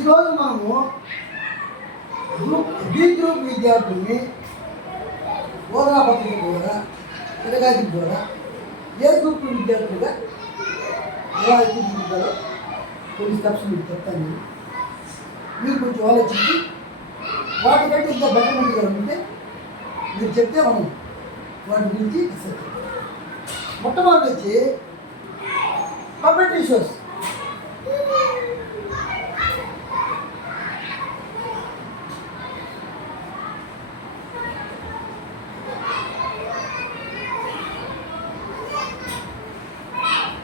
ఈరోజు మనము B group విద్యార్థుల్ని బోధనా పత్రిక ద్వారా పెదగాజీ ద్వారా ఏ గ్రూప్ విద్యార్థులుగా ఎలా ఎదుర్కొంటారో కొన్ని స్టెప్స్ మీకు చెప్తాను. మీరు కొంచెం ఆలోచించి వాటికంటే ఇంకా బెటర్మెంట్గా ఉంటే మీరు చెప్తే మనం వాటి గురించి డిస్కస్. మొట్టమొదటి వచ్చి పబ్లిక్ షోస్.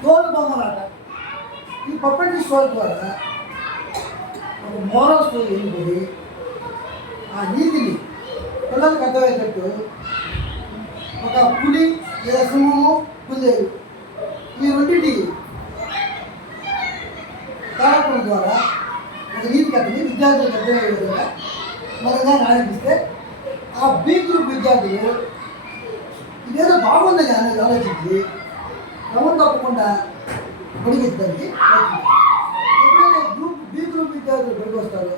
తోలు బొమ్మలాట. ఈ పబ్లిక్ షోల ద్వారా ఒక మోరల్ స్టోరీ ఎన్నుకొని ఆ నీతిని పిల్లలకు అర్థమయ్యేటట్టు ఒక పులి లేదా సింహము కుందేలు ఈ రెండింటి తారకం ద్వారా ఒక నీతి కథని విద్యార్థులకు అర్థమయ్యే విధంగా మనగా ఆలోచిస్తే ఆ బి గ్రూప్ విద్యార్థులు ఇదేదో బాగుందని అనేది ఆలోచించి క్రమం తప్పకుండా పొడిగించడానికి ఎప్పుడైతే బి గ్రూప్ విద్యార్థులు బయటకు వస్తారో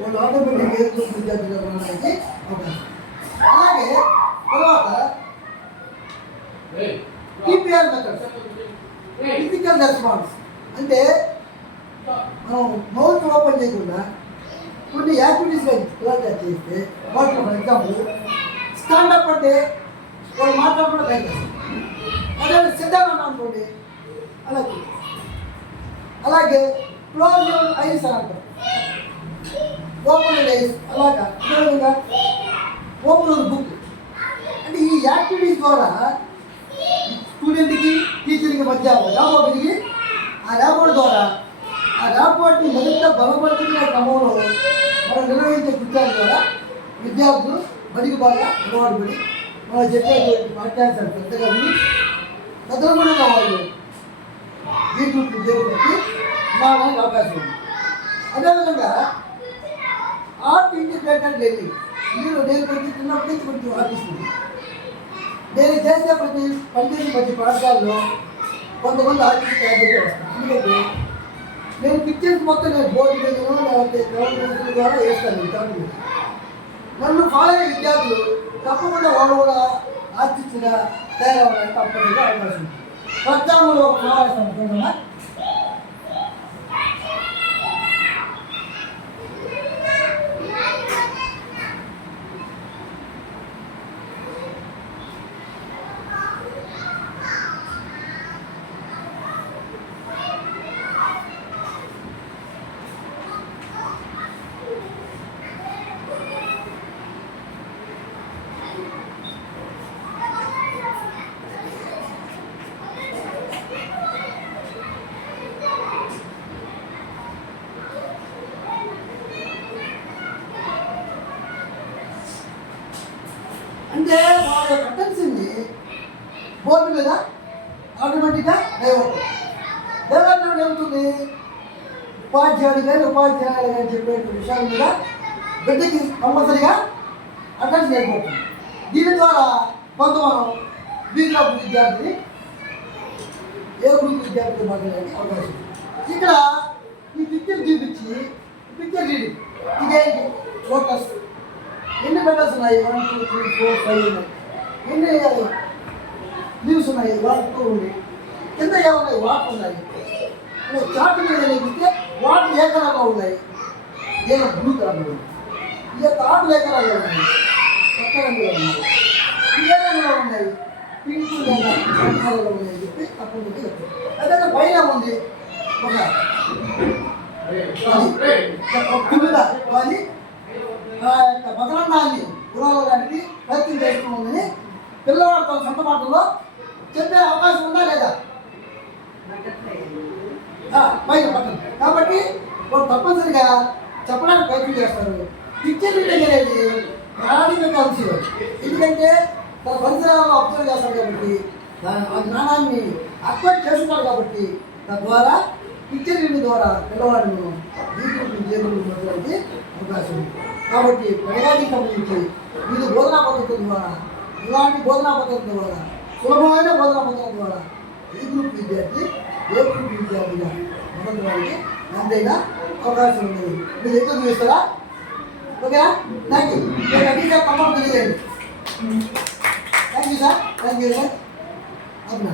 వాళ్ళు ఆటోమేటిక్ ఏ గ్రూప్ విద్యార్థులు ఉండడానికి అవకాశం. అలాగే తర్వాత టీపీఆర్ మెథడ్, ఫిజికల్ రెస్పాన్స్. అంటే మనం మౌత్ ఓపెన్ చేయకుండా కొన్ని యాక్టివిటీస్గా క్లాస్ చేస్తే వాటిలో ఫర్ ఎగ్జాంపుల్ స్టాండప్ అంటే వాళ్ళు మాట్లాడకుండా ట్రై చేస్తారు. అదే సిద్ధంగా అనుకోండి అలాగే. అలాగే క్లోజ్ యువర్ ఐస్ అని అంటారు, ఓపెన్ యువర్ ఐస్. అలాగా అదేవిధంగా ఓపెన్ యువర్ బుక్. అంటే ఈ యాక్టివిటీస్ ద్వారా స్టూడెంట్కి టీచర్కి మధ్య ర్యాపో పెరిగి ఆ ర్యాపోర్ట్ ద్వారా ఆ ర్యాపోర్ట్ని మరింత బలపడుతున్న క్రమంలో మనం నిర్వహించే కృత్యాల ద్వారా విద్యార్థులు బడికి బాగా అలవాటు పడి మనం చెప్పేటువంటి పాఠ్యాంశాలు పెద్దగా విని తదనుగుణంగా వాళ్ళు ఈ గ్రూప్ ఉద్యోగులకి మారడానికి అవకాశం ఉంది. అదేవిధంగా ఆర్ట్ ఇంటిగ్రేటెడ్ లెర్నింగ్. నేను కొంచెం చిన్నప్పటి నుంచి కొంచెం ఆర్టిస్తుంది. నేను చేసే పనిచేసే ప్రతి పాఠశాలలో కొంతమంది ఆర్టిస్ట్ తయారు చేసే వస్తాను. ఎందుకంటే నేను పిక్చర్స్ మొత్తం నేను బోర్డు మీద లేకపోతే గ్రౌండ్ ద్వారా వేస్తాను. చాటు నన్ను ఫాలో అయ్యే విద్యార్థులు తప్పకుండా వాళ్ళు కూడా ఆర్టిస్ట్గా తయారవడానికి తప్పకుండా అవకాశం ఉంది. ప్రత్యాములు సమావేశం అంటే వాళ్ళ కట్టెన్సీని బోర్డు మీద ఆటోమేటిక్గా డైవర్ట్ ఏమవుతుంది, ఉపాధ్యాయుడు కానీ ఉపాధ్యాయులు కానీ చెప్పే విషయాల మీద బిడ్డకి కంపల్సరీగా అటెన్షన్ అయిపోతుంది. దీని ద్వారా కొంత మనం బి గ్రూప్ విద్యార్థిని ఏ గ్రూప్ విద్యార్థి మాట్లాడడానికి అవకాశం. ఇక్కడ ఈ పిక్చర్ చూపించి పిక్చర్ రీడింగ్ ఇదేంటి ఫోకస్. ఎన్ని బెటర్స్ ఉన్నాయి? 1 2 3 4 5 ఉన్నాయి. ఎన్ని లీవ్స్ ఉన్నాయి? 1 2 ఉంది. కింద ఏమున్నాయి? వాటర్ ఉన్నాయి. చార్ట్ మీద లేకపోతే వాటర్ ఏ కలర్లో ఉన్నాయి? ఏదో బ్లూ కలర్లో ఉన్నాయి. ఇక తాడు ఏ కలర్లో ఉన్నాయి? కొత్త రంగులో ఉన్నాయి. ఏ రంగులో ఉన్నాయి? పింక్ లేదా కలర్లో ఉన్నాయి చెప్పి తప్పకుండా చెప్తారు. అదే పైన ఉంది ఒక అది మకరందాన్ని గురవడానికి ప్రయత్నం చేస్తుందని పిల్లవాడితో సొంత మాటల్లో చెప్పే అవకాశం ఉందా లేదా? పైన పట్టణం కాబట్టి వాళ్ళు తప్పనిసరిగా చెప్పడానికి ప్రయత్నం చేస్తారు. పిక్చర్ రీడింగ్ అనేది ప్రాణానికి కలిసి, ఎందుకంటే తన పరిసరాలను అబ్జర్వ్ చేస్తారు కాబట్టి ఆ జ్ఞానాన్ని అక్వైర్ చేస్తున్నారు కాబట్టి తద్వారా పిక్చర్ రీడింగ్ ద్వారా పిల్లవాడిని జీవితంలోకి అవకాశం ఉంది. కాబట్టి పెదగాజీకి సంబంధించి వివిధ బోధనా పద్ధతుల ద్వారా ఇలాంటి బోధనా పద్ధతుల ద్వారా సులభమైన బోధనా పద్ధతుల ద్వారా ఈ గ్రూప్ విద్యార్థి ఏ గ్రూప్ విద్యార్థిగా మొదటి అంతైనా అవకాశం ఉంది. మీరు ఎక్కువ చూస్తారా? ఓకేనా? Thank you. టీచర్ తప్పకుండా తెలియజేయండి. Thank you sir. Thank you sir. అవునా?